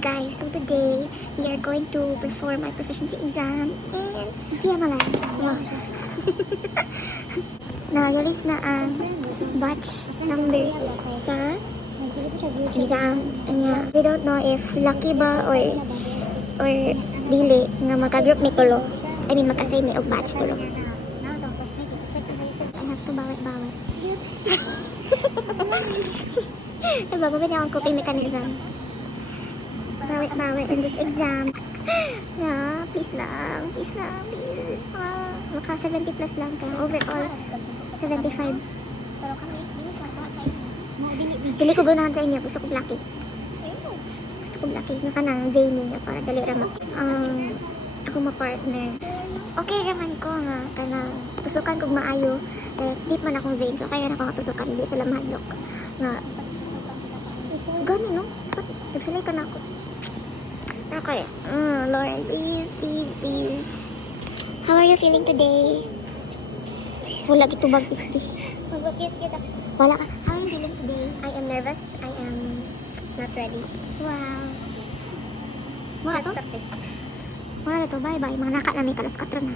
guys, so today we are going to perform our proficiency exam and PMLI. Wow. Na-release na ang batch number sa exam. Anya, we don't know if lucky ba or dili nga magka-group may tulo. I mean, magka-same may og batch tulo. I have to bawat-bawat. Nabababa niya akong coping mechanism. Bawat-bawat in this exam. Na, please lang, please. Maka 70 plus lang, kaya overall 75. Dili ko gunahan sa inyo, gusto ko blacky. Nga ka nang veiny nga para dali raman. Ako ma-partner. Okay raman ko nga, kanang tusukan kong maayo. Deep man akong vein, so kaya na ako tusukan, hindi sila mahadlok. Nga, gani no? Ba't nagsulay ka na ako? Okay. Lord, please. How are you feeling today? Wala kitubag isti. Magbakit kita. Wala ka. How are you feeling today? I am nervous. I am not ready. Wow. Mura to? Mura to. Bye-bye. Mga naka namin kalas 4 na.